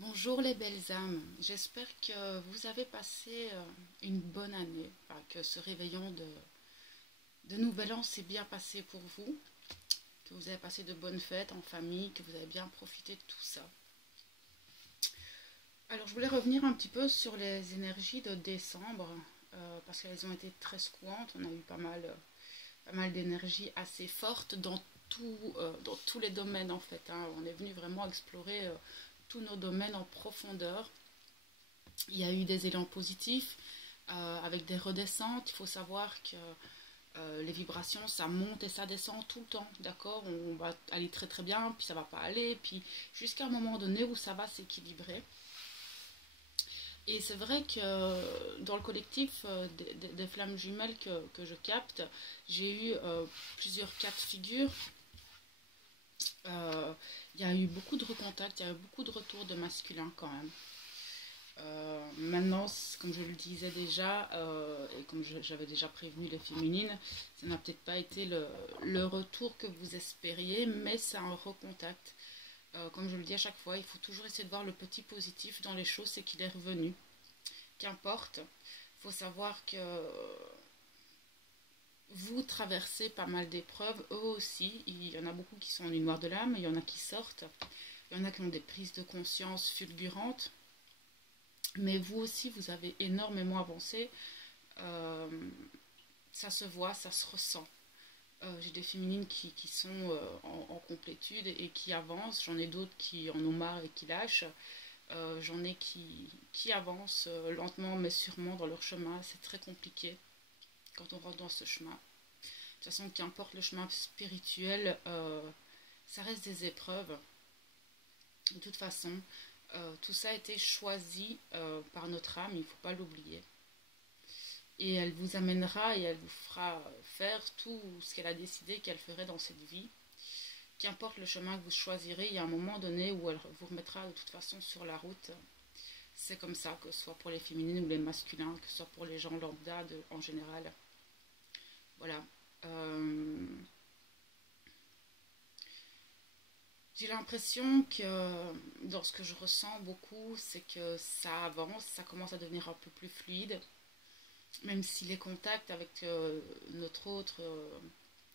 Bonjour les belles âmes, j'espère que vous avez passé une bonne année, enfin, que ce réveillon de Nouvel An s'est bien passé pour vous, que vous avez passé de bonnes fêtes en famille, que vous avez bien profité de tout ça. Alors je voulais revenir un petit peu sur les énergies de décembre, parce qu'elles ont été très secouantes, on a eu pas mal d'énergie assez forte dans tous les domaines en fait, hein. On est venu vraiment explorer tous nos domaines en profondeur. Il y a eu des élans positifs avec des redescentes. Il faut savoir que les vibrations, ça monte et ça descend tout le temps, d'accord. On va aller très très bien, puis ça va pas aller, puis jusqu'à un moment donné où ça va s'équilibrer. Et c'est vrai que dans le collectif des flammes jumelles que je capte, j'ai eu plusieurs cas de figure. Euh, il y a eu beaucoup de recontacts, il y a eu beaucoup de retours de masculin quand même. Maintenant, comme je le disais déjà, et comme j'avais déjà prévenu les féminines, ça n'a peut-être pas été le retour que vous espériez, mais c'est un recontact. Comme je le dis à chaque fois, il faut toujours essayer de voir le petit positif dans les choses, c'est qu'il est revenu. Qu'importe, il faut savoir que vous traversez pas mal d'épreuves, eux aussi. Il y en a beaucoup qui sont en une noire de l'âme, il y en a qui sortent, il y en a qui ont des prises de conscience fulgurantes. Mais vous aussi, vous avez énormément avancé. Euh, Ça se voit, ça se ressent. J'ai des féminines qui sont en complétude et qui avancent. J'en ai d'autres qui en ont marre et qui lâchent. J'en ai qui avancent lentement mais sûrement dans leur chemin. C'est très compliqué quand on rentre dans ce chemin. De toute façon, qu'importe le chemin spirituel, ça reste des épreuves. De toute façon, tout ça a été choisi par notre âme, il ne faut pas l'oublier. Et elle vous amènera et elle vous fera faire tout ce qu'elle a décidé qu'elle ferait dans cette vie. Qu'importe le chemin que vous choisirez, il y a un moment donné où elle vous remettra de toute façon sur la route. C'est comme ça, que ce soit pour les féminines ou les masculins, que ce soit pour les gens lambda en général. Voilà. Euh, j'ai l'impression que dans ce que je ressens beaucoup, c'est que ça avance, ça commence à devenir un peu plus fluide. Même si les contacts avec notre autre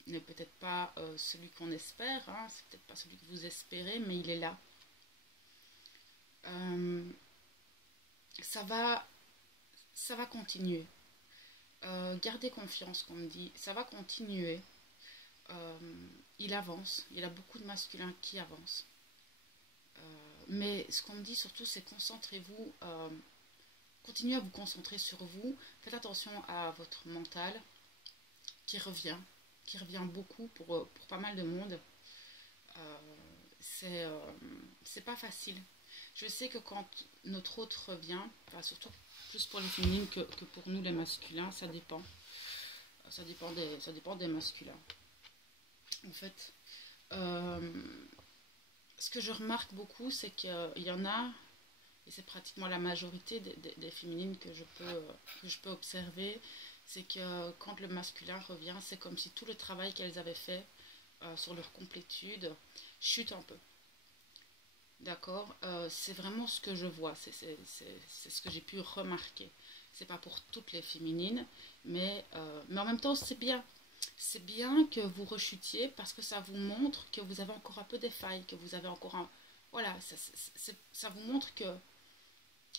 n'est peut-être pas celui qu'on espère, hein, c'est peut-être pas celui que vous espérez, mais il est là. Euh, ça va, ça va continuer. Gardez confiance, comme dit, ça va continuer. Euh, il avance, il y a beaucoup de masculins qui avancent. Mais ce qu'on me dit surtout, c'est concentrez-vous, continuez à vous concentrer sur vous, faites attention à votre mental qui revient, beaucoup pour pas mal de monde. Euh, c'est euh, c'est pas facile. Je sais que quand notre autre revient, enfin, surtout plus pour les féminines que pour nous les masculins, ça dépend. Ça dépend des masculins. En fait, euh, ce que je remarque beaucoup, c'est qu'il y en a, et c'est pratiquement la majorité des féminines que je peux observer, c'est que quand le masculin revient, c'est comme si tout le travail qu'elles avaient fait sur leur complétude chute un peu. D'accord. C'est vraiment ce que je vois, c'est ce que j'ai pu remarquer. C'est pas pour toutes les féminines, mais en même temps, c'est bien. C'est bien que vous rechutiez parce que ça vous montre que vous avez encore un peu des failles, que vous avez encore un. Voilà, ça vous montre que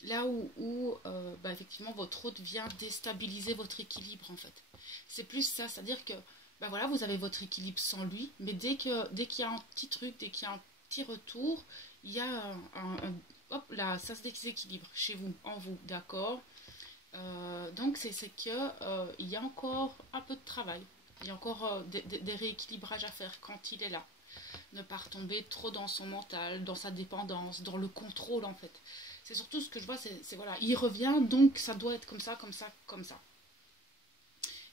là où effectivement votre hôte vient déstabiliser votre équilibre en fait. C'est plus ça, c'est-à-dire que voilà, vous avez votre équilibre sans lui, mais dès qu'il y a un petit truc, dès qu'il y a un petit retour, il y a hop là, ça se déséquilibre chez vous, en vous, d'accord. Donc c'est que il y a encore un peu de travail, il y a encore des rééquilibrages à faire quand il est là. Ne pas retomber trop dans son mental, dans sa dépendance, dans le contrôle en fait. C'est surtout ce que je vois, c'est voilà, il revient, donc ça doit être comme ça, comme ça, comme ça.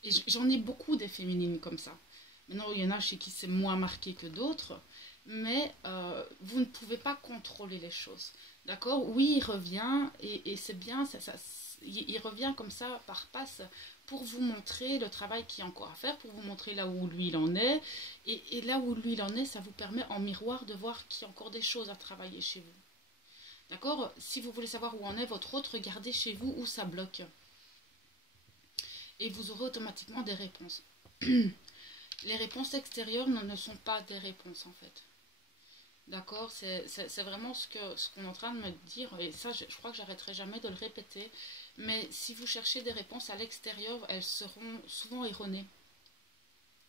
Et j'en ai beaucoup des féminines comme ça. Maintenant, il y en a chez qui c'est moins marqué que d'autres, mais vous ne pouvez pas contrôler les choses. D'accord. Oui, il revient, et c'est bien, il revient comme ça par passe pour vous montrer le travail qu'il y a encore à faire, pour vous montrer là où lui il en est. Et là où lui il en est, ça vous permet en miroir de voir qu'il y a encore des choses à travailler chez vous. D'accord? Si vous voulez savoir où en est votre hôte, regardez chez vous où ça bloque. Et vous aurez automatiquement des réponses. Les réponses extérieures ne sont pas des réponses en fait. D'accord? C'est vraiment ce qu'on est en train de me dire. Et ça, je crois que j'arrêterai jamais de le répéter. Mais si vous cherchez des réponses à l'extérieur, elles seront souvent erronées.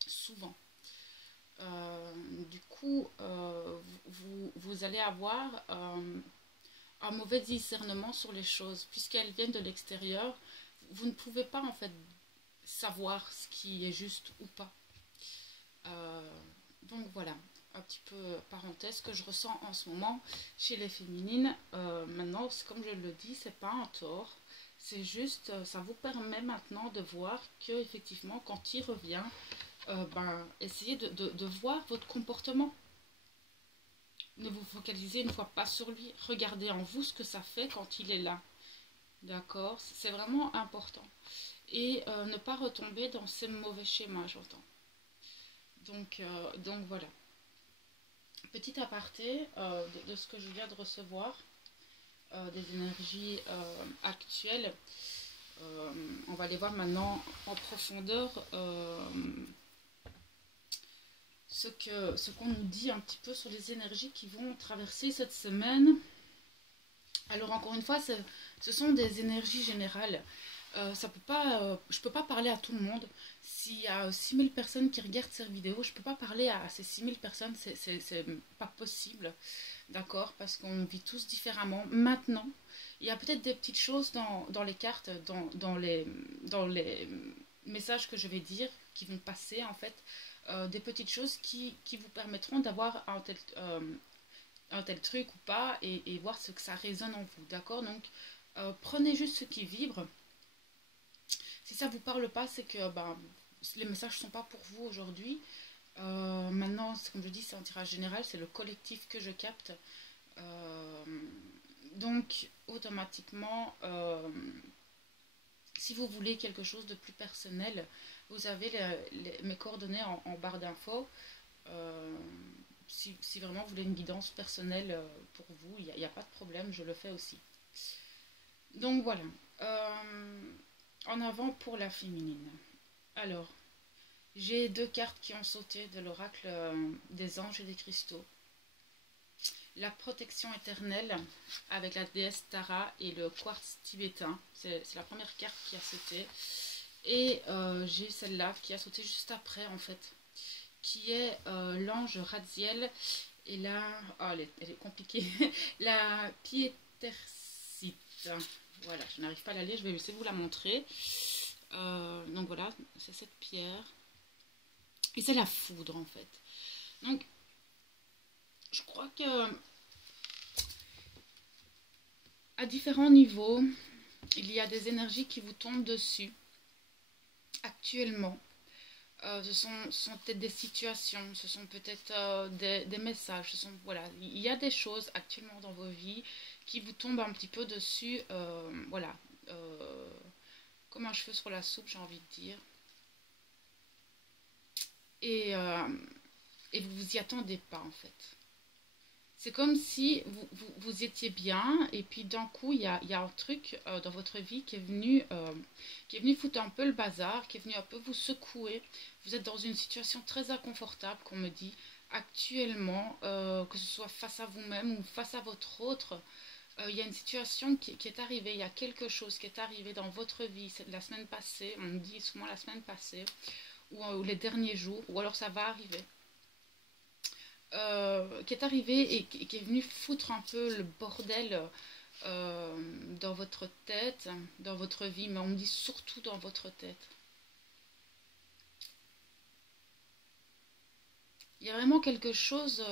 Souvent. Du coup, vous allez avoir un mauvais discernement sur les choses. Puisqu'elles viennent de l'extérieur, vous ne pouvez pas en fait savoir ce qui est juste ou pas. Donc voilà, un petit peu parenthèse que je ressens en ce moment chez les féminines. Maintenant, comme je le dis, c'est pas un tort. C'est juste, ça vous permet maintenant de voir que effectivement, quand il revient, essayez de voir votre comportement. Ne vous focalisez une fois pas sur lui. Regardez en vous ce que ça fait quand il est là. D'accord? C'est vraiment important. Et ne pas retomber dans ces mauvais schémas, j'entends. Donc voilà. Petit aparté de ce que je viens de recevoir, des énergies actuelles. On va aller voir maintenant en profondeur ce qu'on nous dit un petit peu sur les énergies qui vont traverser cette semaine. Alors encore une fois, ce sont des énergies générales. Je ne peux pas parler à tout le monde. S'il y a 6000 personnes qui regardent cette vidéo, je ne peux pas parler à ces 6000 personnes. C'est pas possible. D'accord? Parce qu'on vit tous différemment. Maintenant, il y a peut-être des petites choses dans les cartes, dans les messages que je vais dire, qui vont passer en fait. Des petites choses qui vous permettront d'avoir un tel truc ou pas et voir ce que ça résonne en vous. D'accord? Donc, prenez juste ce qui vibre. Si ça ne vous parle pas, c'est que les messages ne sont pas pour vous aujourd'hui. Maintenant, comme je dis, c'est un tirage général, c'est le collectif que je capte. Donc, automatiquement, si vous voulez quelque chose de plus personnel, vous avez mes coordonnées en barre d'infos. Si vraiment vous voulez une guidance personnelle pour vous, il n'y a pas de problème, je le fais aussi. Donc voilà. En avant pour la féminine. Alors, j'ai deux cartes qui ont sauté de l'oracle des anges et des cristaux. La protection éternelle avec la déesse Tara et le quartz tibétain. C'est la première carte qui a sauté. Et j'ai celle-là qui a sauté juste après en fait. Qui est l'ange Radziel. Et là, oh, elle est compliquée. La piétercite. Voilà, je n'arrive pas à la lire, je vais essayer de vous la montrer. Donc voilà, c'est cette pierre. Et c'est la foudre en fait. Donc, je crois que à différents niveaux, il y a des énergies qui vous tombent dessus actuellement. Ce sont peut-être des situations, ce sont peut-être des messages, voilà, il y a des choses actuellement dans vos vies qui vous tombent un petit peu dessus, voilà, comme un cheveu sur la soupe, j'ai envie de dire. Et vous vous y attendez pas en fait. C'est comme si vous étiez bien et puis d'un coup il y a un truc dans votre vie qui est venu foutre un peu le bazar, qui est venu un peu vous secouer. Vous êtes dans une situation très inconfortable qu'on me dit actuellement, que ce soit face à vous-même ou face à votre autre. Il y a une situation qui est arrivée, il y a quelque chose qui est arrivé dans votre vie, c'est la semaine passée, on me dit souvent la semaine passée, ou les derniers jours, ou alors ça va arriver. Qui est arrivé et qui est venu foutre un peu le bordel dans votre tête, dans votre vie, mais on me dit surtout dans votre tête. Il y a vraiment quelque chose,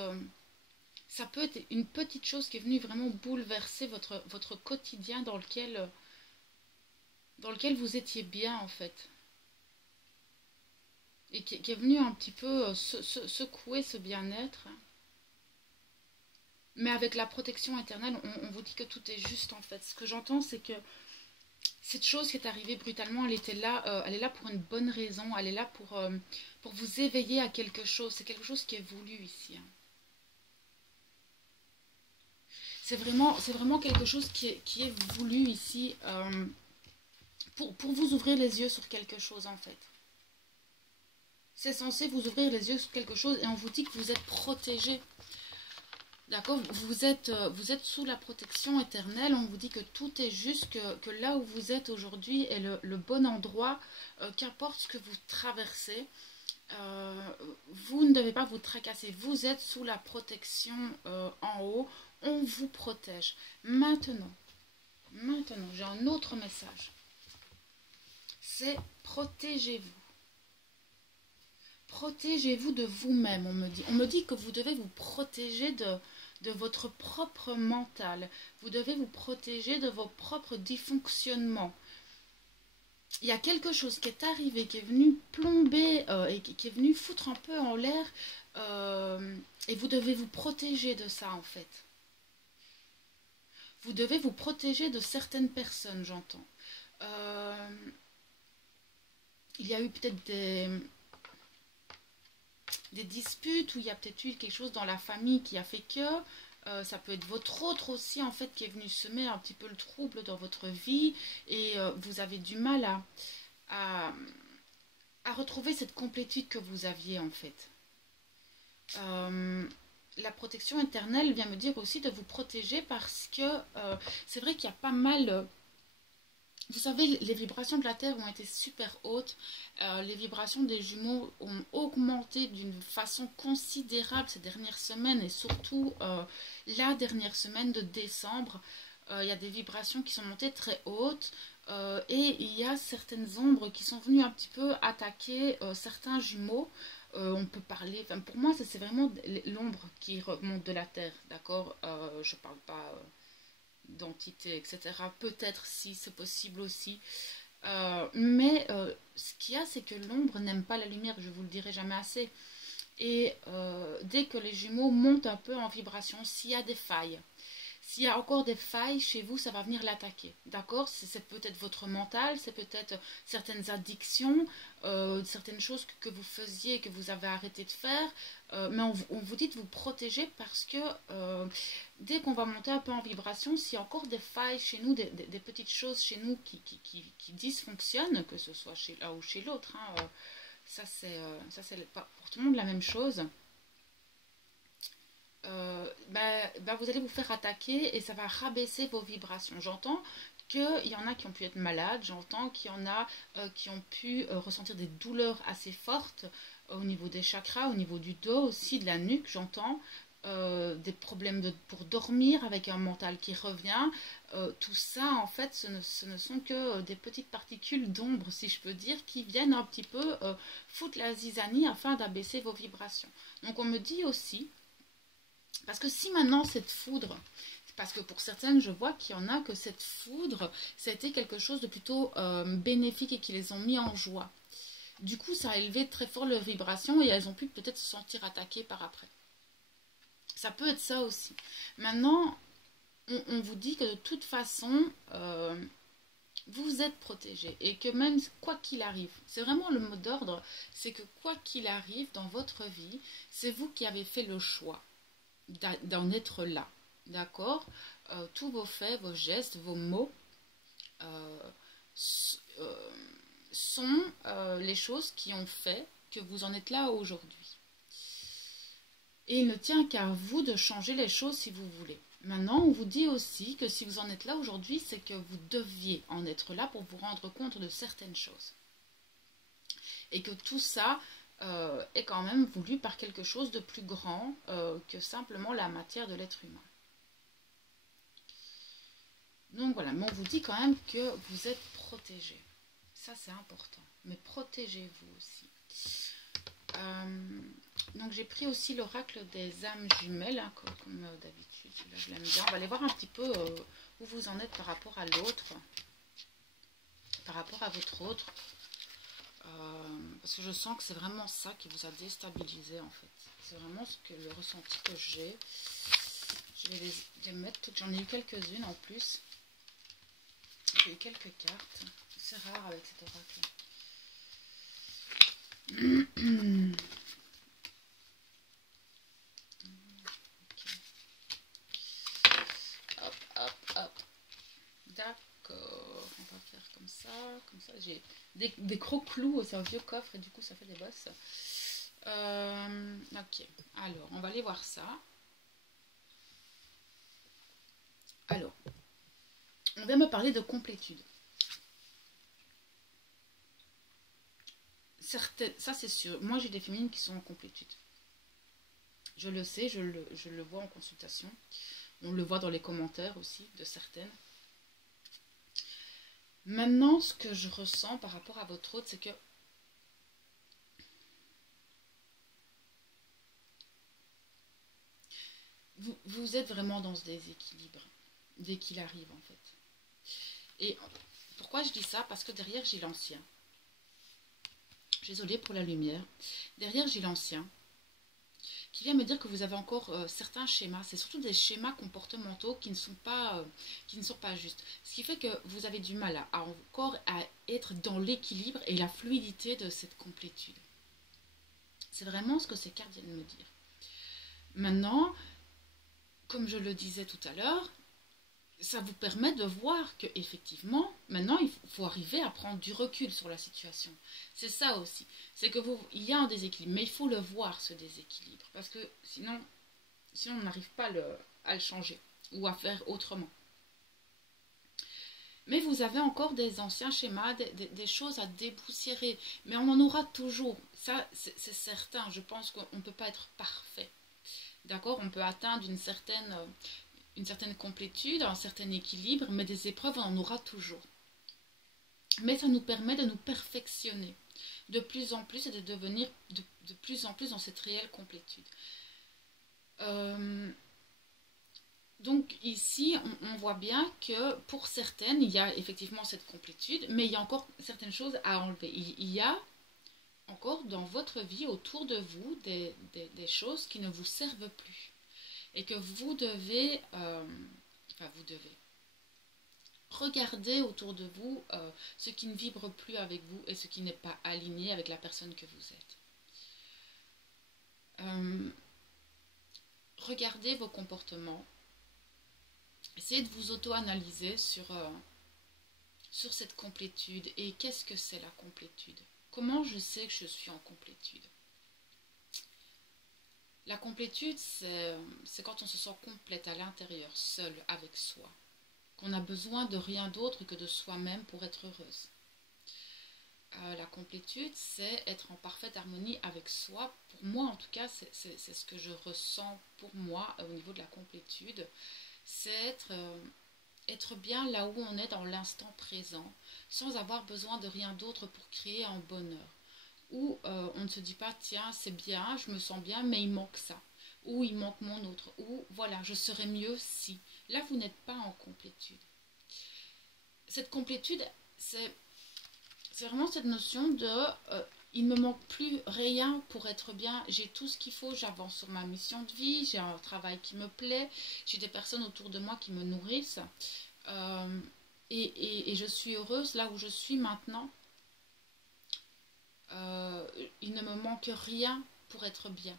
ça peut être une petite chose qui est venue vraiment bouleverser votre quotidien dans lequel vous étiez bien en fait. Et qui est venu un petit peu secouer ce bien-être. Mais avec la protection éternelle, on vous dit que tout est juste en fait. Ce que j'entends, c'est que cette chose qui est arrivée brutalement, elle est là pour une bonne raison. Elle est là pour vous éveiller à quelque chose. C'est quelque chose qui est voulu ici. c'est vraiment quelque chose qui est voulu ici pour vous ouvrir les yeux sur quelque chose en fait. C'est censé vous ouvrir les yeux sur quelque chose et on vous dit que vous êtes protégé. D'accord, vous êtes sous la protection éternelle, on vous dit que tout est juste, que là où vous êtes aujourd'hui est le bon endroit, qu'importe ce que vous traversez, vous ne devez pas vous tracasser, vous êtes sous la protection en haut, on vous protège. Maintenant, j'ai un autre message, c'est protégez-vous. Protégez-vous de vous-même, on me dit. On me dit que vous devez vous protéger de votre propre mental. Vous devez vous protéger de vos propres dysfonctionnements. Il y a quelque chose qui est arrivé, qui est venu plomber et qui est venu foutre un peu en l'air. Et vous devez vous protéger de ça, en fait. Vous devez vous protéger de certaines personnes, j'entends. Il y a eu peut-être des disputes, où il y a peut-être eu quelque chose dans la famille qui a fait que ça peut être votre autre aussi en fait qui est venu semer un petit peu le trouble dans votre vie et vous avez du mal à retrouver cette complétude que vous aviez en fait. La protection éternelle vient me dire aussi de vous protéger parce que c'est vrai qu'il y a pas mal... Vous savez, les vibrations de la Terre ont été super hautes. Les vibrations des jumeaux ont augmenté d'une façon considérable ces dernières semaines et surtout la dernière semaine de décembre. Il y a des vibrations qui sont montées très hautes et il y a certaines ombres qui sont venues un petit peu attaquer certains jumeaux. On peut parler, enfin pour moi c'est vraiment l'ombre qui remonte de la Terre, d'accord. Je parle pas... d'entité, etc. Peut-être si c'est possible aussi. Mais ce qu'il y a, c'est que l'ombre n'aime pas la lumière, je vous le dirai jamais assez. Et dès que les jumeaux montent un peu en vibration, s'il y a des failles, s'il y a encore des failles chez vous, ça va venir l'attaquer. D'accord? C'est peut-être votre mental, c'est peut-être certaines addictions, certaines choses que vous faisiez et que vous avez arrêté de faire. Mais on vous dit de vous protéger parce que dès qu'on va monter un peu en vibration, s'il y a encore des failles chez nous, des petites choses chez nous qui dysfonctionnent, que ce soit chez l'un ou chez l'autre, hein, ça c'est pas pour tout le monde la même chose. Vous allez vous faire attaquer et ça va rabaisser vos vibrations. J'entends qu'il y en a qui ont pu être malades, j'entends qu'il y en a qui ont pu ressentir des douleurs assez fortes au niveau des chakras, au niveau du dos aussi, de la nuque, j'entends. Des problèmes pour dormir avec un mental qui revient, tout ça en fait ce ne sont que des petites particules d'ombre si je peux dire qui viennent un petit peu foutre la zizanie afin d'abaisser vos vibrations. Donc on me dit aussi, parce que si maintenant cette foudre, parce que pour certaines je vois qu'il y en a que cette foudre c'était quelque chose de plutôt bénéfique et qui les ont mis en joie, du coup ça a élevé très fort leur vibration et elles ont pu peut-être se sentir attaquées par après. Ça peut être ça aussi. Maintenant, on vous dit que de toute façon, vous êtes protégé. Et que même quoi qu'il arrive, c'est vraiment le mot d'ordre, c'est que quoi qu'il arrive dans votre vie, c'est vous qui avez fait le choix d'en être là. D'accord? Tous vos faits, vos gestes, vos mots sont les choses qui ont fait que vous en êtes là aujourd'hui. Et il ne tient qu'à vous de changer les choses si vous voulez. Maintenant, on vous dit aussi que si vous en êtes là aujourd'hui, c'est que vous deviez en être là pour vous rendre compte de certaines choses. Et que tout ça est quand même voulu par quelque chose de plus grand que simplement la matière de l'être humain. Donc voilà, mais on vous dit quand même que vous êtes protégé. Ça, c'est important. Mais protégez-vous aussi. Donc j'ai pris aussi l'oracle des âmes jumelles, hein, comme d'habitude, là je l'aime bien. On va aller voir un petit peu où vous en êtes par rapport à l'autre, par rapport à votre autre. Parce que je sens que c'est vraiment ça qui vous a déstabilisé en fait. C'est vraiment le ressenti que j'ai. Je vais les mettre toutes, j'en ai eu quelques-unes en plus. J'ai eu quelques cartes. C'est rare avec cet oracle. faire comme ça, comme ça. J'ai des gros clous, c'est un vieux coffre et du coup ça fait des bosses. Ok, alors on va aller voir ça. Alors, on vient me parler de complétude. Certaines, ça c'est sûr, moi j'ai des féminines qui sont en complétude. Je le sais, je le vois en consultation. On le voit dans les commentaires aussi de certaines. Maintenant, ce que je ressens par rapport à votre autre, c'est que vous êtes vraiment dans ce déséquilibre dès qu'il arrive en fait. Et pourquoi je dis ça? Parce que derrière j'ai l'ancien. Désolée pour la lumière. Derrière j'ai l'ancien qui vient me dire que vous avez encore certains schémas. C'est surtout des schémas comportementaux qui ne sont pas justes. Ce qui fait que vous avez du mal encore à être dans l'équilibre et la fluidité de cette complétude. C'est vraiment ce que ces cartes viennent me dire. Maintenant, comme je le disais tout à l'heure, ça vous permet de voir que effectivement, maintenant, il faut arriver à prendre du recul sur la situation. C'est ça aussi. C'est que il y a un déséquilibre, mais il faut le voir, ce déséquilibre. Parce que sinon on n'arrive pas à le changer ou à faire autrement. Mais vous avez encore des anciens schémas, des choses à dépoussiérer. Mais on en aura toujours. Ça, c'est certain. Je pense qu'on ne peut pas être parfait. D'accord? On peut atteindre une certaine complétude, un certain équilibre, mais des épreuves, on en aura toujours. Mais ça nous permet de nous perfectionner de plus en plus et de devenir de plus en plus dans cette réelle complétude. Donc ici, on voit bien que pour certaines, il y a effectivement cette complétude, mais il y a encore certaines choses à enlever. Il y a encore dans votre vie, autour de vous, des choses qui ne vous servent plus. Et que vous devez regarder autour de vous ce qui ne vibre plus avec vous et ce qui n'est pas aligné avec la personne que vous êtes. Regardez vos comportements. Essayez de vous auto-analyser sur cette complétude. Et qu'est-ce que c'est la complétude? Comment je sais que je suis en complétude? La complétude, c'est quand on se sent complète à l'intérieur, seul avec soi. Qu'on n'a besoin de rien d'autre que de soi-même pour être heureuse. La complétude, c'est être en parfaite harmonie avec soi. Pour moi, en tout cas, c'est ce que je ressens pour moi au niveau de la complétude. C'est être bien là où on est dans l'instant présent, sans avoir besoin de rien d'autre pour créer un bonheur. Où on ne se dit pas, tiens, c'est bien, je me sens bien, mais il manque ça. Ou il manque mon autre. Ou voilà, je serais mieux si. Là, vous n'êtes pas en complétude. Cette complétude, c'est vraiment cette notion de il ne me manque plus rien pour être bien, j'ai tout ce qu'il faut, j'avance sur ma mission de vie, j'ai un travail qui me plaît, j'ai des personnes autour de moi qui me nourrissent et je suis heureuse là où je suis maintenant. Il ne me manque rien pour être bien.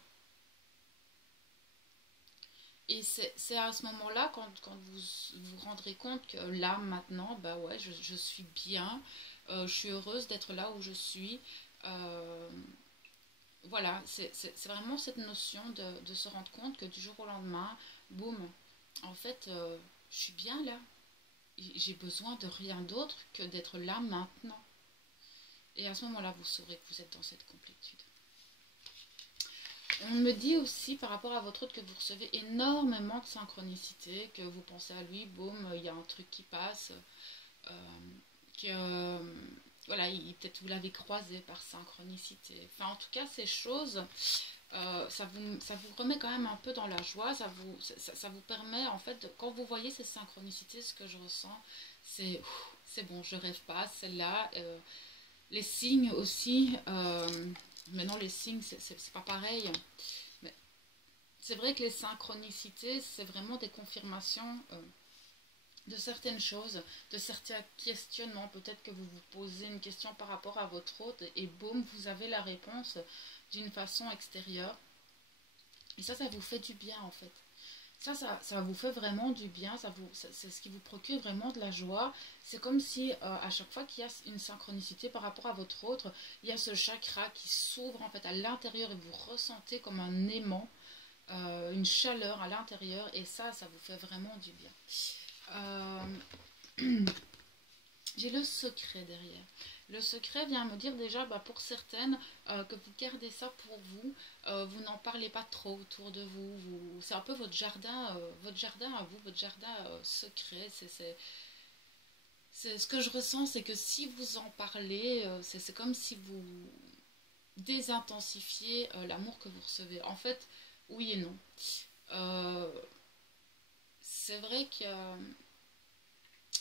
Et c'est à ce moment-là, quand vous vous rendrez compte que là, maintenant, bah ouais, je suis bien, je suis heureuse d'être là où je suis. Voilà, c'est vraiment cette notion de se rendre compte que du jour au lendemain, boum, en fait, je suis bien là. J'ai besoin de rien d'autre que d'être là maintenant. Et à ce moment-là, vous saurez que vous êtes dans cette complétude. On me dit aussi par rapport à votre autre que vous recevez énormément de synchronicité, que vous pensez à lui, boum, il y a un truc qui passe, que voilà, peut-être vous l'avez croisé par synchronicité. Enfin, en tout cas, ces choses, ça vous remet quand même un peu dans la joie, ça vous permet, en fait, quand vous voyez ces synchronicités, ce que je ressens, c'est bon, je rêve pas, celle-là. Les signes aussi, mais non, les signes, c'est pas pareil. Mais c'est vrai que les synchronicités, c'est vraiment des confirmations de certaines choses, de certains questionnements. Peut-être que vous vous posez une question par rapport à votre hôte et boum, vous avez la réponse d'une façon extérieure. Et ça vous fait du bien en fait. Ça vous fait vraiment du bien, c'est ce qui vous procure vraiment de la joie. C'est comme si à chaque fois qu'il y a une synchronicité par rapport à votre autre, il y a ce chakra qui s'ouvre en fait à l'intérieur et vous ressentez comme un aimant, une chaleur à l'intérieur et ça vous fait vraiment du bien. J'ai le secret derrière. Le secret vient me dire déjà, pour certaines, que vous gardez ça pour vous. Vous n'en parlez pas trop autour de vous. C'est un peu votre jardin à vous, votre jardin secret. C'est ce que je ressens, c'est que si vous en parlez, c'est comme si vous désintensifiez l'amour que vous recevez. En fait, oui et non. Euh, c'est vrai que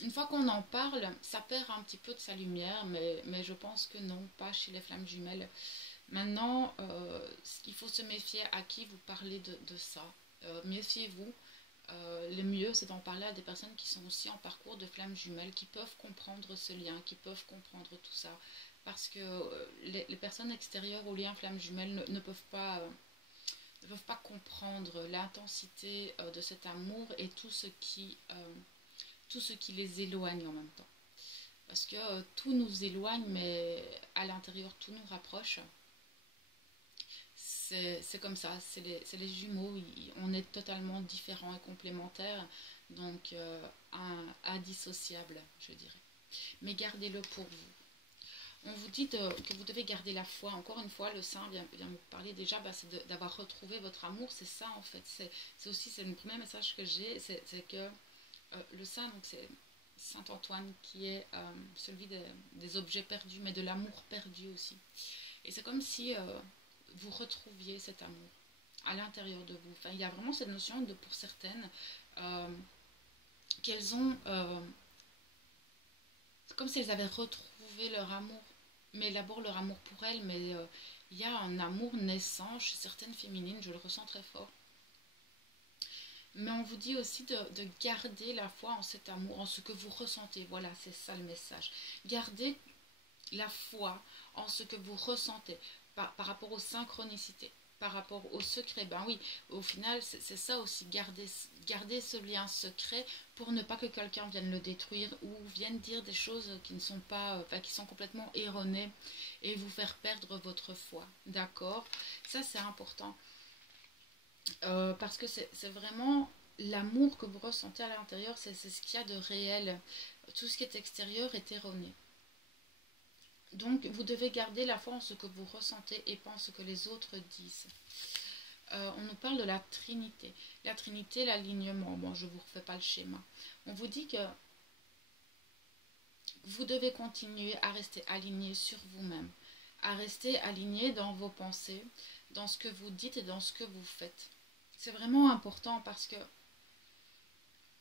une fois qu'on en parle, ça perd un petit peu de sa lumière, mais je pense que non, pas chez les flammes jumelles. Maintenant, il faut se méfier à qui vous parlez de ça. Méfiez-vous. Le mieux, c'est d'en parler à des personnes qui sont aussi en parcours de flammes jumelles, qui peuvent comprendre ce lien, qui peuvent comprendre tout ça. Parce que les personnes extérieures au lien flammes jumelles ne peuvent pas comprendre l'intensité de cet amour et tout ce qui les éloigne en même temps. Parce que tout nous éloigne, mais à l'intérieur, tout nous rapproche. C'est comme ça, c'est les jumeaux, on est totalement différents et complémentaires, donc indissociables, je dirais. Mais gardez-le pour vous. On vous dit que vous devez garder la foi. Encore une fois, le saint vient vous parler déjà, c'est d'avoir retrouvé votre amour. C'est ça en fait. C'est aussi le premier message que j'ai, c'est que le saint, donc c'est Saint Antoine, qui est celui des objets perdus, mais de l'amour perdu aussi. Et c'est comme si vous retrouviez cet amour à l'intérieur de vous. Enfin, il y a vraiment cette notion de, pour certaines, qu'elles ont, c'est comme si elles avaient retrouvé leur amour, mais d'abord leur amour pour elles, mais il y a un amour naissant chez certaines féminines, je le ressens très fort. Mais on vous dit aussi de garder la foi en cet amour, en ce que vous ressentez. Voilà, c'est ça le message. Gardez la foi en ce que vous ressentez par rapport aux synchronicités, par rapport au secret. Ben oui, au final, c'est ça aussi, garder ce lien secret pour ne pas que quelqu'un vienne le détruire ou vienne dire des choses qui ne sont pas, qui sont complètement erronées et vous faire perdre votre foi. D'accord? Ça, c'est important. Parce que c'est vraiment l'amour que vous ressentez à l'intérieur, c'est ce qu'il y a de réel. Tout ce qui est extérieur est erroné. Donc, vous devez garder la foi en ce que vous ressentez et pas en ce que les autres disent. On nous parle de la Trinité. La Trinité, l'alignement. Bon, je ne vous refais pas le schéma. On vous dit que vous devez continuer à rester aligné sur vous-même, à rester aligné dans vos pensées, dans ce que vous dites et dans ce que vous faites. C'est vraiment important parce que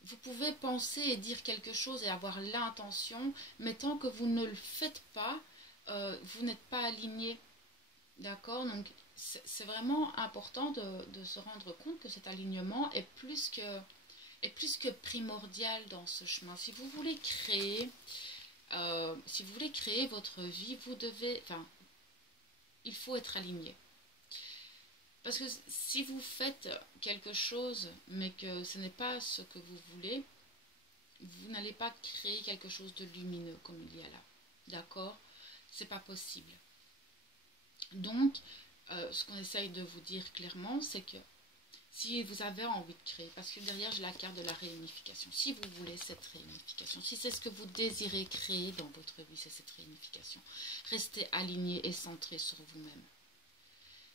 vous pouvez penser et dire quelque chose et avoir l'intention, mais tant que vous ne le faites pas, vous n'êtes pas aligné. D'accord? Donc, c'est vraiment important de se rendre compte que cet alignement est plus que primordial dans ce chemin. Si vous voulez créer votre vie, il faut être aligné. Parce que si vous faites quelque chose, mais que ce n'est pas ce que vous voulez, vous n'allez pas créer quelque chose de lumineux comme il y a là. D'accord? C'est pas possible. Donc, ce qu'on essaye de vous dire clairement, c'est que si vous avez envie de créer, parce que derrière j'ai la carte de la réunification, si vous voulez cette réunification, si c'est ce que vous désirez créer dans votre vie, c'est cette réunification, restez aligné et centré sur vous-même.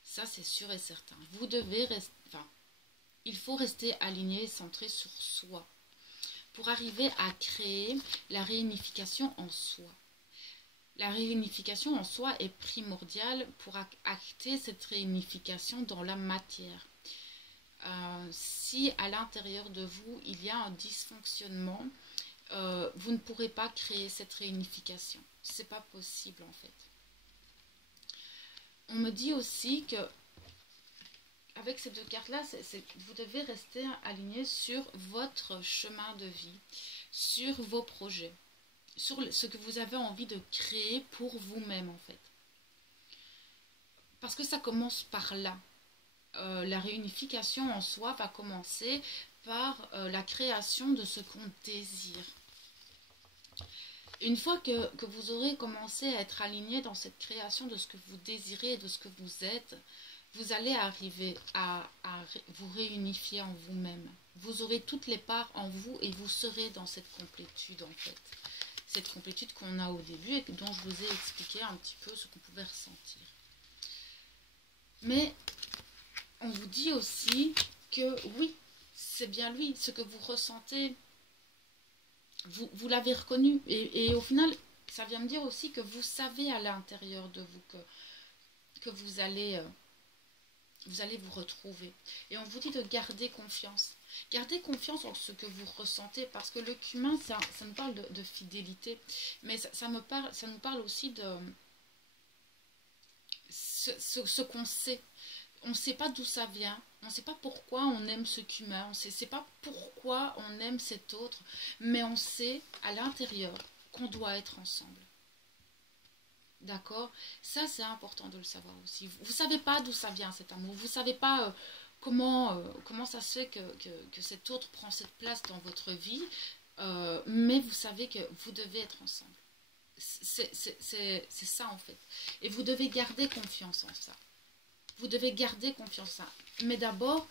Ça, c'est sûr et certain. Vous devez rester, il faut rester aligné et centré sur soi pour arriver à créer la réunification en soi. La réunification en soi est primordiale pour acter cette réunification dans la matière. Si à l'intérieur de vous, il y a un dysfonctionnement, vous ne pourrez pas créer cette réunification. C'est pas possible en fait. On me dit aussi que avec ces deux cartes-là, vous devez rester aligné sur votre chemin de vie, sur vos projets, sur ce que vous avez envie de créer pour vous-même en fait. Parce que ça commence par là. La réunification en soi va commencer par la création de ce qu'on désire. Une fois que vous aurez commencé à être aligné dans cette création de ce que vous désirez et de ce que vous êtes, vous allez arriver à vous réunifier en vous-même. Vous aurez toutes les parts en vous et vous serez dans cette complétude en fait. Cette complétude qu'on a au début et dont je vous ai expliqué un petit peu ce qu'on pouvait ressentir. Mais on vous dit aussi que oui, c'est bien lui, ce que vous ressentez, vous l'avez reconnu. Et au final, ça vient me dire aussi que vous savez à l'intérieur de vous que vous allez vous retrouver. Et on vous dit de garder confiance. Gardez confiance en ce que vous ressentez, parce que le cumin, ça nous parle de fidélité, mais ça nous parle aussi de ce qu'on sait. On ne sait pas d'où ça vient, on ne sait pas pourquoi on aime ce cumin, on ne sait pas pourquoi on aime cet autre, mais on sait à l'intérieur qu'on doit être ensemble. D'accord? Ça, c'est important de le savoir aussi. Vous ne savez pas d'où ça vient cet amour, vous ne savez pas comment ça se fait que cet autre prend cette place dans votre vie, mais vous savez que vous devez être ensemble. C'est ça en fait. Et vous devez garder confiance en ça. Vous devez garder confiance en ça. Mais d'abord,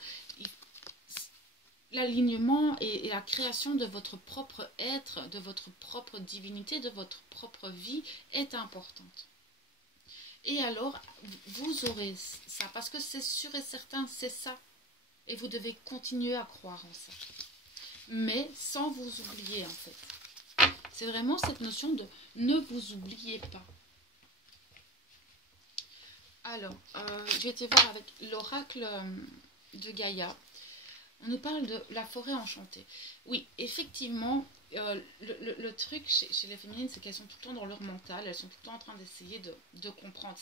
l'alignement et la création de votre propre être, de votre propre divinité, de votre propre vie est importante. Et alors, vous aurez ça, parce que c'est sûr et certain, c'est ça. Et vous devez continuer à croire en ça. Mais sans vous oublier, en fait. C'est vraiment cette notion de ne vous oubliez pas. Alors, j'ai été voir avec l'oracle de Gaïa. On nous parle de la forêt enchantée. Oui, effectivement, le truc chez les féminines, c'est qu'elles sont tout le temps dans leur mental, elles sont tout le temps en train d'essayer de comprendre.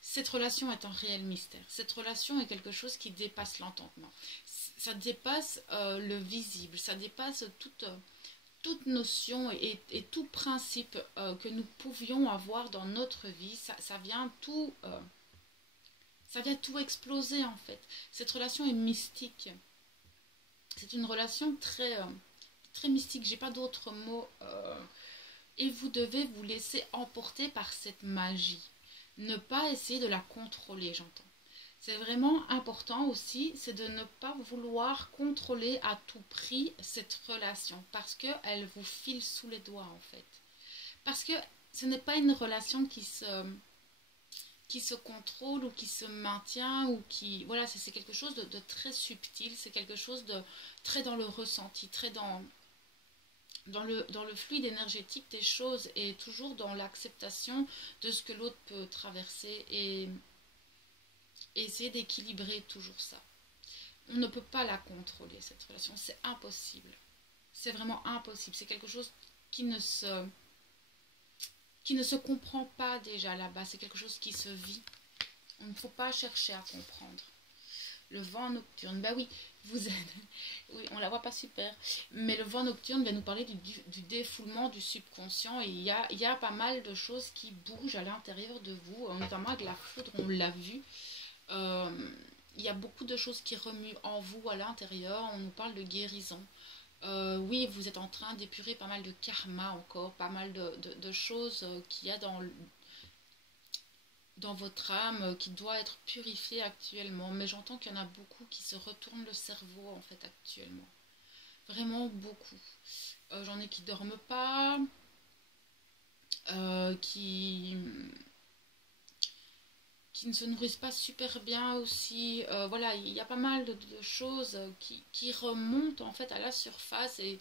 Cette relation est un réel mystère. Cette relation est quelque chose qui dépasse l'entendement. Ça dépasse le visible, ça dépasse toute notion et tout principe que nous pouvions avoir dans notre vie. Ça vient tout exploser en fait. Cette relation est mystique. C'est une relation très mystique, j'ai pas d'autres mots. Et vous devez vous laisser emporter par cette magie. Ne pas essayer de la contrôler, j'entends. C'est vraiment important aussi, c'est de ne pas vouloir contrôler à tout prix cette relation, parce qu'elle vous file sous les doigts en fait. Parce que ce n'est pas une relation qui se contrôle ou qui se maintient ou qui... Voilà, c'est quelque chose de très subtil, c'est quelque chose de très dans le ressenti, très dans le fluide énergétique des choses et toujours dans l'acceptation de ce que l'autre peut traverser et essayer d'équilibrer toujours ça. On ne peut pas la contrôler, cette relation, c'est impossible. C'est vraiment impossible, c'est quelque chose qui ne se comprend pas déjà là-bas, c'est quelque chose qui se vit. On ne faut pas chercher à comprendre. Le vent nocturne, bah oui, oui, on la voit pas super, mais le vent nocturne va nous parler du défoulement du subconscient, et il y a pas mal de choses qui bougent à l'intérieur de vous, notamment avec la foudre, on l'a vu. Il y a beaucoup de choses qui remuent en vous à l'intérieur, on nous parle de guérison. Oui, vous êtes en train d'épurer pas mal de karma encore, pas mal de choses qu'il y a dans votre âme qui doit être purifiée actuellement. Mais j'entends qu'il y en a beaucoup qui se retournent le cerveau en fait actuellement. Vraiment beaucoup. J'en ai qui dorment pas, qui ne se nourrissent pas super bien aussi. Voilà, il y a pas mal de choses qui remontent en fait à la surface et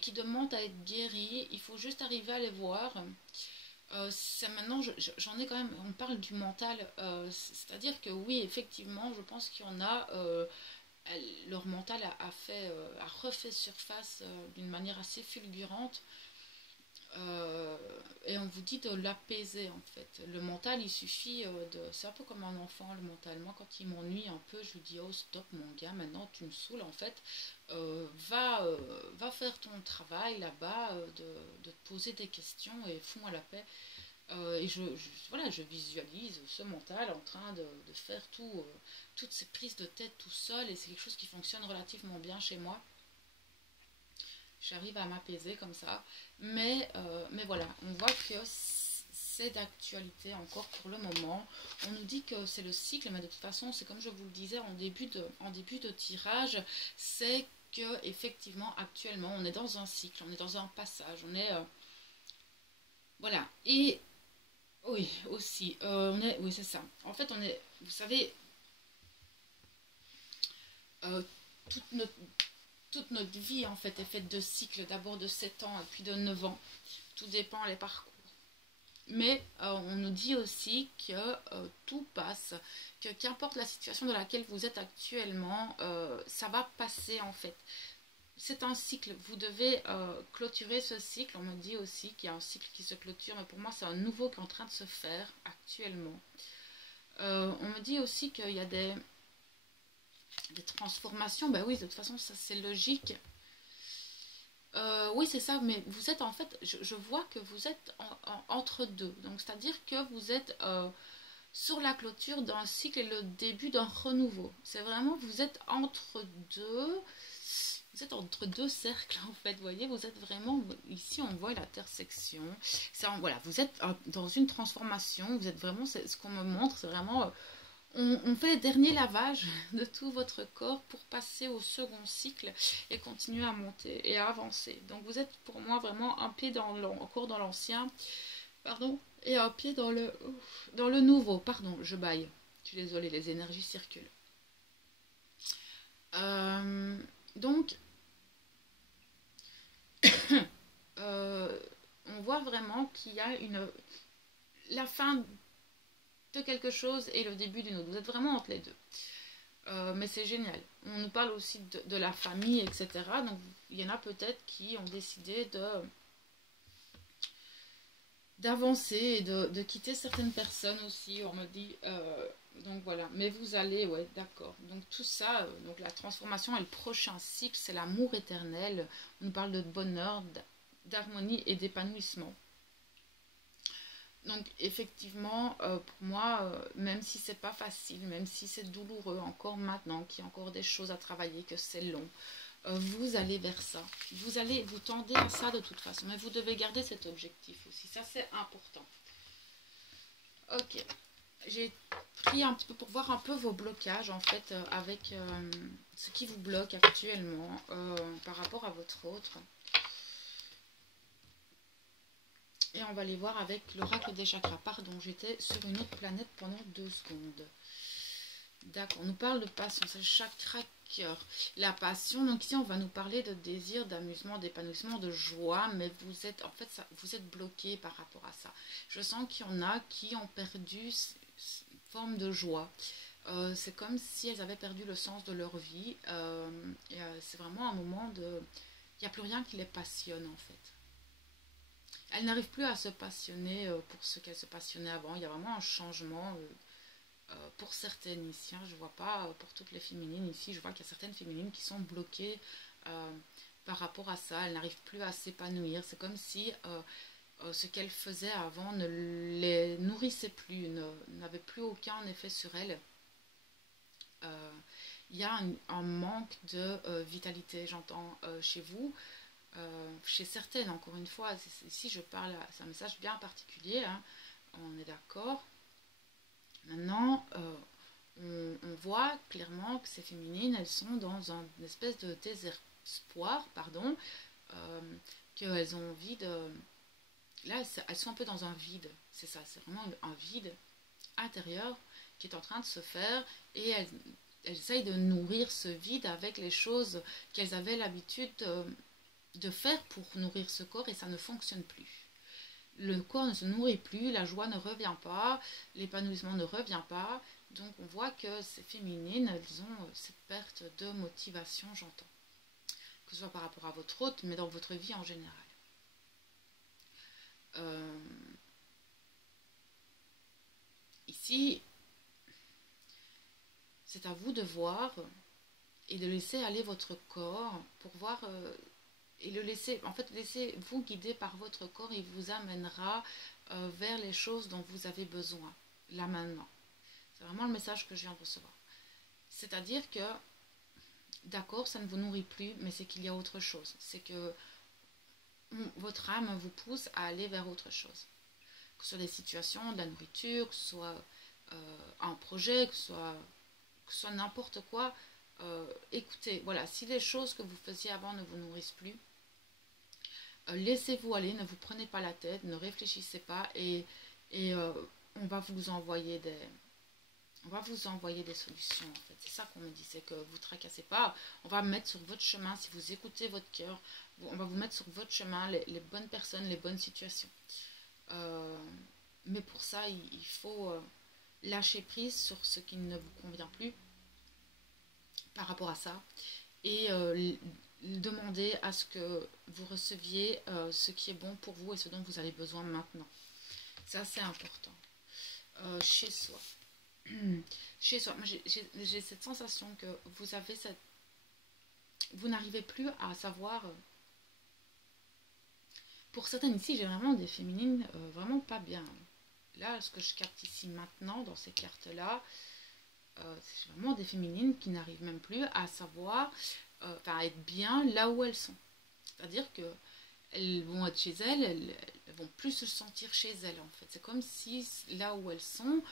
qui demandent à être guéries. Il faut juste arriver à les voir. Maintenant, j'en ai quand même, on parle du mental, c'est-à-dire que oui, effectivement, je pense qu'il y en a, leur mental a refait surface d'une manière assez fulgurante. Et on vous dit de l'apaiser en fait. Le mental, il suffit c'est un peu comme un enfant, le mental. Moi, quand il m'ennuie un peu, je lui dis: oh stop mon gars, maintenant tu me saoules en fait. Va faire ton travail là-bas, de te poser des questions et fous-moi la paix. Et voilà, je visualise ce mental en train de faire toutes ces prises de tête tout seul, et c'est quelque chose qui fonctionne relativement bien chez moi. j'arrive à m'apaiser comme ça. Mais voilà, on voit que c'est d'actualité encore pour le moment. On nous dit que c'est le cycle, mais de toute façon, c'est comme je vous le disais en début de tirage, c'est que effectivement, actuellement, on est dans un cycle, on est dans un passage, on est... voilà. Et oui, aussi, oui, c'est ça. En fait, on est, vous savez, euh, toute notre, toute notre vie, en fait, est faite de cycles, d'abord de 7 ans et puis de 9 ans. Tout dépend les parcours. Mais on nous dit aussi que tout passe, que qu'importe la situation dans laquelle vous êtes actuellement, ça va passer en fait. C'est un cycle, vous devez clôturer ce cycle. On me dit aussi qu'il y a un cycle qui se clôture, mais pour moi c'est un nouveau qui est en train de se faire actuellement. On me dit aussi qu'il y a des transformations. Ben oui, de toute façon ça c'est logique. Oui, c'est ça, mais vous êtes en fait, je vois que vous êtes entre deux. Donc, c'est-à-dire que vous êtes sur la clôture d'un cycle et le début d'un renouveau. C'est vraiment, vous êtes entre deux. Vous êtes entre deux cercles, en fait, vous voyez, vous êtes vraiment, ici on voit l'intersection. Voilà, vous êtes dans une transformation, vous êtes vraiment, ce qu'on me montre, c'est vraiment... On fait les derniers lavages de tout votre corps pour passer au second cycle et continuer à monter et à avancer. Donc vous êtes pour moi vraiment un pied encore dans l'ancien, pardon, et un pied dans le nouveau. Pardon, je baille. Je suis désolée, les énergies circulent. Donc, on voit vraiment qu'il y a la fin de quelque chose et le début d'une autre. Vous êtes vraiment entre les deux. Mais c'est génial. On nous parle aussi de la famille, etc. Donc il y en a peut-être qui ont décidé d'avancer et de quitter certaines personnes aussi. On me dit, donc voilà. Mais vous allez, ouais, d'accord. Donc tout ça, donc la transformation et le prochain cycle, c'est l'amour éternel. On nous parle de bonheur, d'harmonie et d'épanouissement. Donc effectivement, pour moi, même si c'est pas facile, même si c'est douloureux encore maintenant, qu'il y a encore des choses à travailler, que c'est long, vous allez vers ça. Vous tendez à ça de toute façon, mais vous devez garder cet objectif aussi. Ça c'est important. Ok, j'ai pris un petit peu pour voir un peu vos blocages en fait, avec ce qui vous bloque actuellement par rapport à votre autre. Et on va les voir avec l'oracle des chakras. Pardon, j'étais sur une autre planète pendant 2 secondes. D'accord, on nous parle de passion, c'est le chakra cœur. La passion, donc ici on va nous parler de désir, d'amusement, d'épanouissement, de joie, mais vous êtes, en fait, vous êtes bloqué par rapport à ça. Je sens qu'il y en a qui ont perdu une forme de joie. C'est comme si elles avaient perdu le sens de leur vie. C'est vraiment un moment de... Il n'y a plus rien qui les passionne en fait. Elle n'arrive plus à se passionner pour ce qu'elle se passionnait avant. Il y a vraiment un changement pour certaines ici. Je ne vois pas pour toutes les féminines ici. Je vois qu'il y a certaines féminines qui sont bloquées par rapport à ça. Elles n'arrivent plus à s'épanouir. C'est comme si ce qu'elles faisaient avant ne les nourrissait plus, n'avait plus aucun effet sur elles. Il y a un manque de vitalité, j'entends, chez vous. Chez certaines, encore une fois, ici je parle, c'est un message bien particulier, hein, on est d'accord. Maintenant, on voit clairement que ces féminines, elles sont dans une espèce de désespoir, pardon, qu'elles ont envie de... Là, elles sont un peu dans un vide, c'est ça, c'est vraiment un vide intérieur qui est en train de se faire et elles essayent de nourrir ce vide avec les choses qu'elles avaient l'habitude de faire pour nourrir ce corps et ça ne fonctionne plus. Le corps ne se nourrit plus, la joie ne revient pas, l'épanouissement ne revient pas. Donc on voit que ces féminines, elles ont cette perte de motivation, j'entends. Que ce soit par rapport à votre hôte, mais dans votre vie en général. Ici, c'est à vous de voir et de laisser aller votre corps pour voir... et le laisser, en fait, laissez-vous guider par votre corps, il vous amènera vers les choses dont vous avez besoin, là maintenant. C'est vraiment le message que je viens de recevoir. C'est-à-dire que d'accord, ça ne vous nourrit plus, mais c'est qu'il y a autre chose. C'est que votre âme vous pousse à aller vers autre chose. Que ce soit des situations, de la nourriture, que ce soit un projet, que ce soit n'importe quoi. Écoutez, voilà, si les choses que vous faisiez avant ne vous nourrissent plus, laissez-vous aller, ne vous prenez pas la tête, ne réfléchissez pas et on va vous envoyer des solutions en fait. C'est ça qu'on me dit, c'est que vous tracassez pas. On va mettre sur votre chemin, si vous écoutez votre cœur, on va vous mettre sur votre chemin les bonnes personnes, les bonnes situations. Euh, mais pour ça, il faut lâcher prise sur ce qui ne vous convient plus par rapport à ça et demander à ce que vous receviez ce qui est bon pour vous et ce dont vous avez besoin maintenant. Ça, c'est important. Chez soi. Chez soi, moi j'ai cette sensation que vous n'arrivez plus à savoir. Pour certaines ici, j'ai vraiment des féminines vraiment pas bien. Là, ce que je capte ici maintenant dans ces cartes-là, c'est vraiment des féminines qui n'arrivent même plus à savoir, à être bien là où elles sont. C'est-à-dire que elles vont être chez elles vont plus se sentir chez elles en fait. C'est comme si là où elles sont,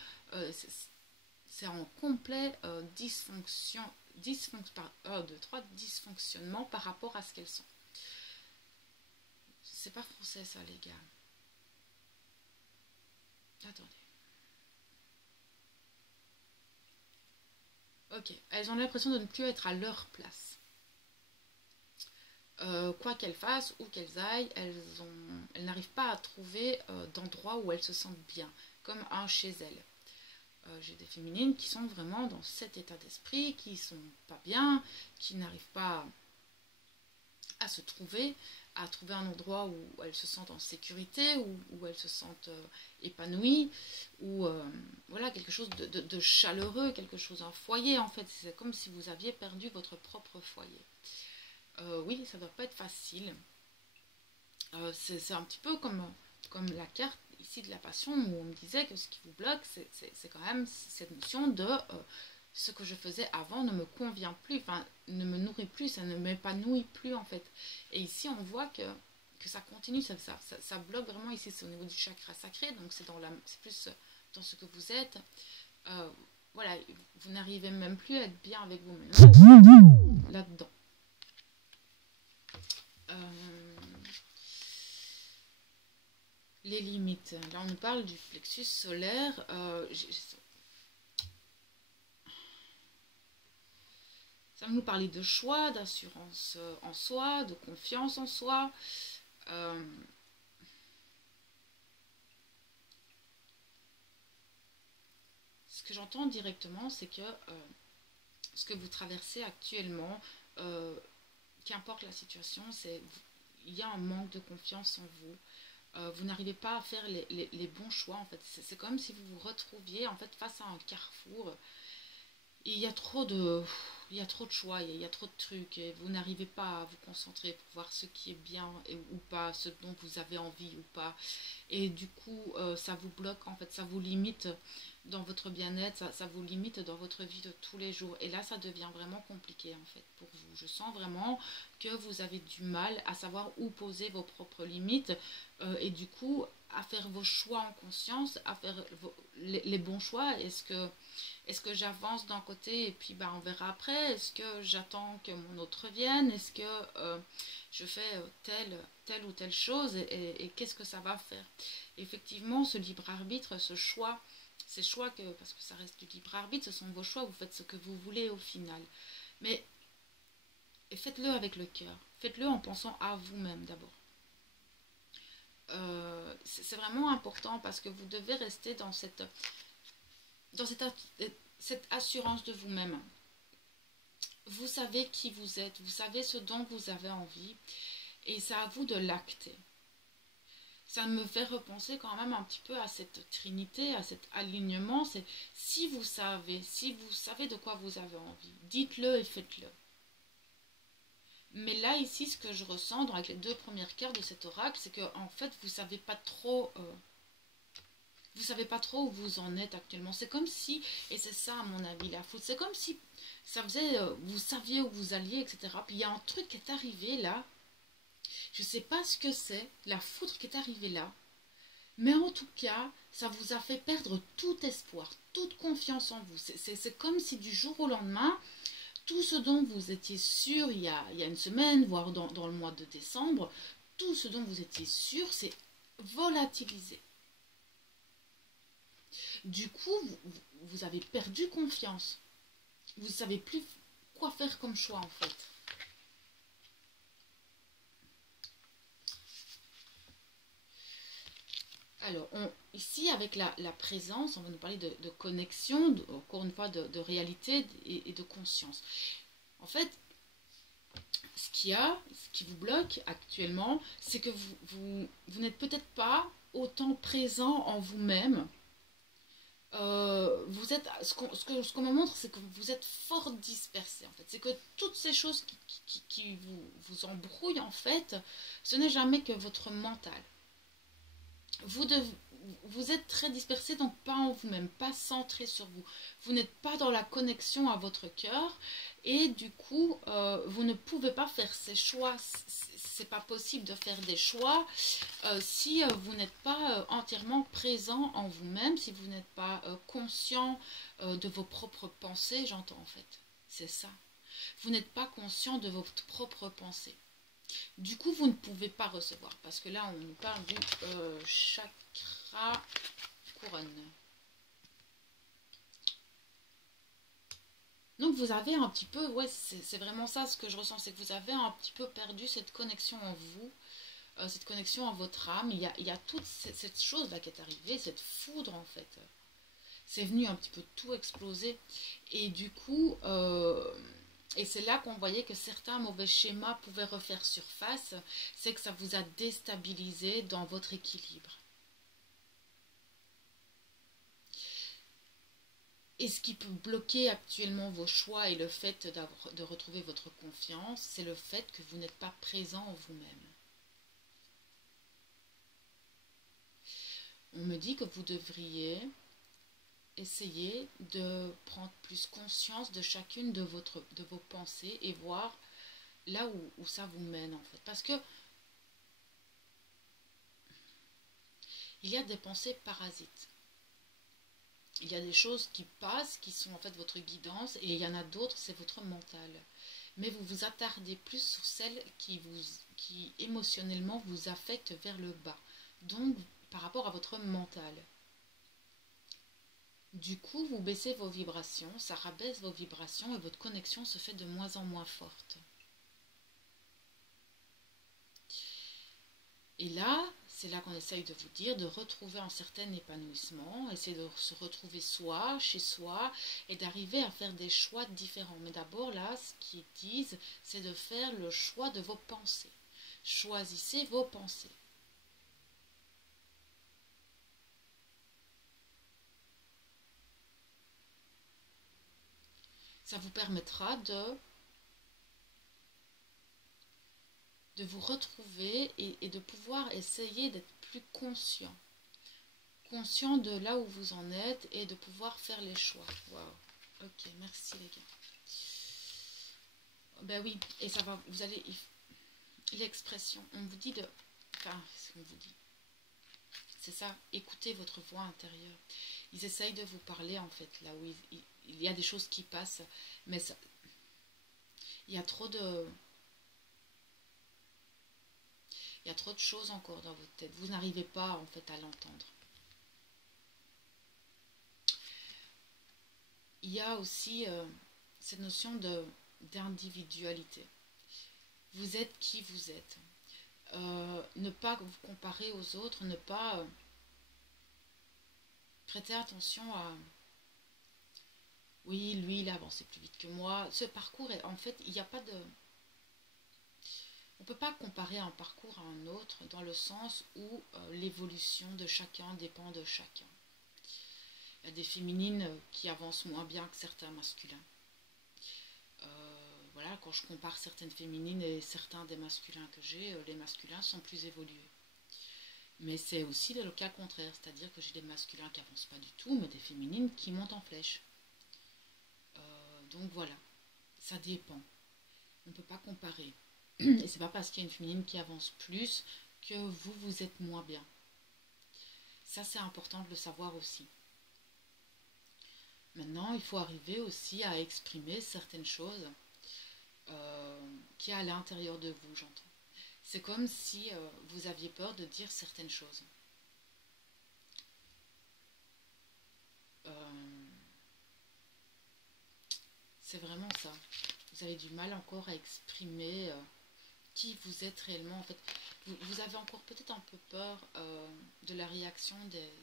c'est en complet dysfonctionnement par rapport à ce qu'elles sont. C'est pas français ça les gars. Attendez. Ok, elles ont l'impression de ne plus être à leur place. Quoi qu'elles fassent, où qu'elles aillent, elles n'arrivent pas à trouver d'endroit où elles se sentent bien, comme un chez elles. J'ai des féminines qui sont vraiment dans cet état d'esprit, qui sont pas bien, qui n'arrivent pas à se trouver, à trouver un endroit où elles se sentent en sécurité, où elles se sentent épanouies, ou voilà, quelque chose de chaleureux, quelque chose, un foyer en fait. C'est comme si vous aviez perdu votre propre foyer. Oui, ça ne doit pas être facile. C'est un petit peu comme la carte ici de la passion où on me disait que ce qui vous bloque, c'est quand même cette notion de ce que je faisais avant ne me convient plus, enfin ne me nourrit plus, ça ne m'épanouit plus en fait. Et ici on voit que ça continue, ça bloque vraiment ici, c'est au niveau du chakra sacré, donc c'est plus dans ce que vous êtes. Voilà, vous n'arrivez même plus à être bien avec vous-même là-dedans. Les limites. Là, on nous parle du plexus solaire. Ça va nous parler de choix, d'assurance en soi, de confiance en soi. Ce que j'entends directement, c'est que ce que vous traversez actuellement, qu'importe la situation, il y a un manque de confiance en vous. Vous n'arrivez pas à faire les bons choix en fait. C'est comme si vous vous retrouviez en fait face à un carrefour. Et il y a trop de choix, il y a trop de trucs et vous n'arrivez pas à vous concentrer pour voir ce qui est bien ou pas, ce dont vous avez envie ou pas. Et du coup, ça vous bloque en fait, ça vous limite dans votre bien-être, ça vous limite dans votre vie de tous les jours. Et là, ça devient vraiment compliqué en fait pour vous. Je sens vraiment que vous avez du mal à savoir où poser vos propres limites et du coup à faire vos choix en conscience, à faire les bons choix. Est-ce que j'avance d'un côté et puis on verra après? Est-ce que j'attends que mon autre vienne? Est-ce que je fais telle ou telle chose et qu'est-ce que ça va faire? Effectivement, ce libre arbitre, ces choix parce que ça reste du libre arbitre, ce sont vos choix, vous faites ce que vous voulez au final. Mais faites-le avec le cœur, faites-le en pensant à vous-même d'abord. C'est vraiment important parce que vous devez rester dans cette assurance de vous-même. Vous savez qui vous êtes, vous savez ce dont vous avez envie et c'est à vous de l'acter. Ça me fait repenser quand même un petit peu à cette trinité, à cet alignement. C'est si vous savez de quoi vous avez envie, dites-le et faites-le. Mais là, ici, ce que je ressens avec les deux premières cartes de cet oracle, c'est que en fait, vous savez pas trop Vous savez pas trop où vous en êtes actuellement. C'est comme si, et c'est ça à mon avis la faute, c'est comme si ça faisait, vous saviez où vous alliez, etc. Puis il y a un truc qui est arrivé là. Je sais pas ce que c'est, la foudre qui est arrivée là. Mais en tout cas, ça vous a fait perdre tout espoir, toute confiance en vous. C'est comme si du jour au lendemain, tout ce dont vous étiez sûr il y a une semaine, voire dans le mois de décembre, tout ce dont vous étiez sûr, c'est volatilisé. Du coup, vous avez perdu confiance. Vous ne savez plus quoi faire comme choix en fait. Alors, ici, avec la présence, on va nous parler de connexion, encore une fois, de réalité et de conscience. En fait, ce qui vous bloque actuellement, c'est que vous n'êtes peut-être pas autant présent en vous-même. Vous êtes, ce qu'on me montre, c'est que vous êtes fort dispersé, en fait. C'est que toutes ces choses qui vous embrouillent, en fait, ce n'est jamais que votre mental. Vous êtes très dispersé, donc pas en vous-même, pas centré sur vous. Vous n'êtes pas dans la connexion à votre cœur et du coup, vous ne pouvez pas faire ces choix. C'est pas possible de faire des choix si vous n'êtes pas entièrement présent en vous-même, si vous n'êtes pas conscient de vos propres pensées, j'entends en fait. C'est ça. Vous n'êtes pas conscient de votre propre pensée. Du coup, vous ne pouvez pas recevoir. Parce que là, on nous parle du chakra couronne. Donc, vous avez un petit peu, ouais, c'est vraiment ça ce que je ressens. C'est que vous avez un petit peu perdu cette connexion en vous, cette connexion en votre âme. Il y a toute cette chose-là qui est arrivée, cette foudre en fait. C'est venu un petit peu tout exploser. Et du coup... et c'est là qu'on voyait que certains mauvais schémas pouvaient refaire surface, c'est que ça vous a déstabilisé dans votre équilibre. Et ce qui peut bloquer actuellement vos choix et le fait de retrouver votre confiance, c'est le fait que vous n'êtes pas présent en vous-même. On me dit que vous devriez essayer de prendre plus conscience de chacune de vos pensées et voir là où ça vous mène en fait. Parce que il y a des pensées parasites. Il y a des choses qui passent, qui sont en fait votre guidance, et il y en a d'autres, c'est votre mental. Mais vous vous attardez plus sur celles qui émotionnellement vous affectent vers le bas. Donc, par rapport à votre mental. Du coup, vous baissez vos vibrations, ça rabaisse vos vibrations et votre connexion se fait de moins en moins forte. Et là, c'est là qu'on essaye de vous dire de retrouver un certain épanouissement, essayer de se retrouver soi, chez soi, et d'arriver à faire des choix différents. Mais d'abord, là, ce qu'ils disent, c'est de faire le choix de vos pensées. Choisissez vos pensées. Ça vous permettra de vous retrouver et de pouvoir essayer d'être plus conscient. Conscient de là où vous en êtes et de pouvoir faire les choix. Waouh. Ok, merci les gars. Ben oui, et ça va, vous allez... L'expression, on vous dit de... Enfin, ce qu'on vous dit. C'est ça, écoutez votre voix intérieure. Ils essayent de vous parler en fait, là où il y a des choses qui passent, mais ça, il y a trop de... Il y a trop de choses encore dans votre tête. Vous n'arrivez pas en fait à l'entendre. Il y a aussi cette notion d'individualité. Vous êtes qui vous êtes. Ne pas vous comparer aux autres, ne pas prêter attention à... Oui, lui, il a avancé plus vite que moi. Ce parcours, en fait, il n'y a pas de... On ne peut pas comparer un parcours à un autre dans le sens où l'évolution de chacun dépend de chacun. Il y a des féminines qui avancent moins bien que certains masculins. Voilà, quand je compare certaines féminines et certains des masculins que j'ai, les masculins sont plus évolués. Mais c'est aussi le cas contraire, c'est-à-dire que j'ai des masculins qui avancent pas du tout, mais des féminines qui montent en flèche. Donc voilà, ça dépend. On ne peut pas comparer. Et c'est pas parce qu'il y a une féminine qui avance plus que vous êtes moins bien. Ça, c'est important de le savoir aussi. Maintenant, il faut arriver aussi à exprimer certaines choses qui est à l'intérieur de vous, j'entends. C'est comme si vous aviez peur de dire certaines choses. Euh, c'est vraiment ça. Vous avez du mal encore à exprimer qui vous êtes réellement. En fait, vous avez encore peut-être un peu peur de la réaction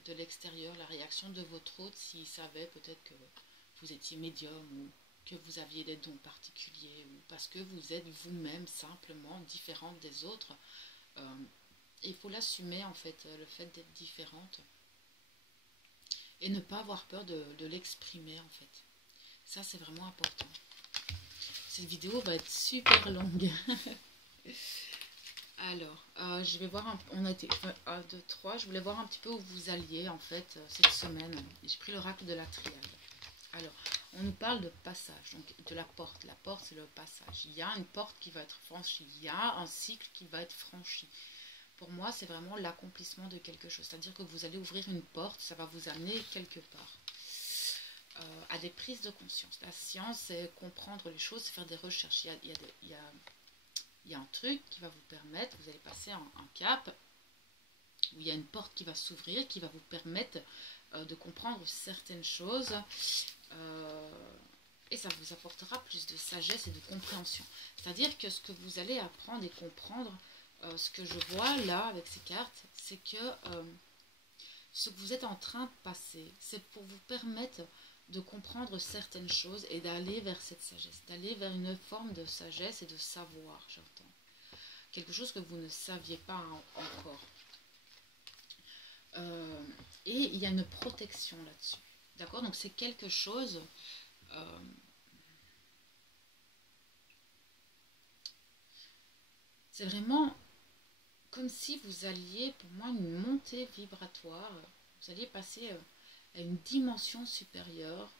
de l'extérieur, la réaction de votre hôte s'il savait peut-être que vous étiez médium ou que vous aviez des dons particuliers ou parce que vous êtes vous-même simplement différente des autres. Euh, il faut l'assumer en fait, le fait d'être différente et ne pas avoir peur de l'exprimer en fait. Ça c'est vraiment important. Cette vidéo va être super longue. Alors, je vais voir, on a été 1, 2, 3, je voulais voir un petit peu où vous alliez en fait cette semaine. J'ai pris l'oracle de la triade. Alors, on nous parle de passage, donc de la porte. La porte, c'est le passage. Il y a une porte qui va être franchie, il y a un cycle qui va être franchi. Pour moi, c'est vraiment l'accomplissement de quelque chose. C'est-à-dire que vous allez ouvrir une porte, ça va vous amener quelque part. À des prises de conscience. La science, c'est comprendre les choses, c'est faire des recherches. Il y a un truc qui va vous permettre, vous allez passer un cap, où il y a une porte qui va s'ouvrir, qui va vous permettre de comprendre certaines choses. Et ça vous apportera plus de sagesse et de compréhension. C'est-à-dire que ce que vous allez apprendre et comprendre, ce que je vois là avec ces cartes, c'est que ce que vous êtes en train de passer, c'est pour vous permettre de comprendre certaines choses et d'aller vers cette sagesse, d'aller vers une forme de sagesse et de savoir, j'entends. Quelque chose que vous ne saviez pas encore. Et il y a une protection là-dessus. D'accord? Donc c'est quelque chose... c'est vraiment comme si vous alliez, pour moi, une montée vibratoire. Vous alliez passer à une dimension supérieure.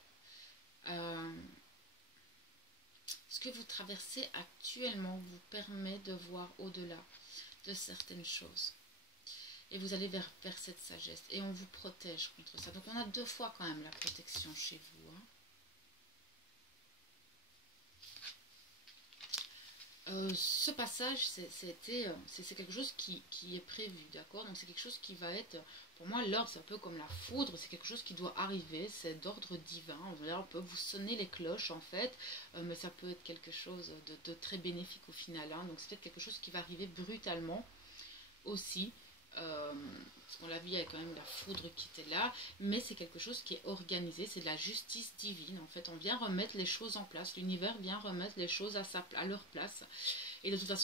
Ce que vous traversez actuellement vous permet de voir au-delà de certaines choses. Et vous allez vers cette sagesse. Et on vous protège contre ça. Donc on a 2 fois quand même la protection chez vous. Hein. Ce passage, c'est quelque chose qui est prévu, d'accord? Donc c'est quelque chose qui va être, pour moi, l'ordre, c'est un peu comme la foudre, c'est quelque chose qui doit arriver, c'est d'ordre divin. Là, on peut vous sonner les cloches, en fait, mais ça peut être quelque chose de très bénéfique au final. Hein. Donc c'est peut-être quelque chose qui va arriver brutalement aussi. Parce qu'on l'a vu, il y a quand même la foudre qui était là, mais c'est quelque chose qui est organisé, c'est de la justice divine. En fait, on vient remettre les choses en place, l'univers vient remettre les choses à leur place. Et de toute façon,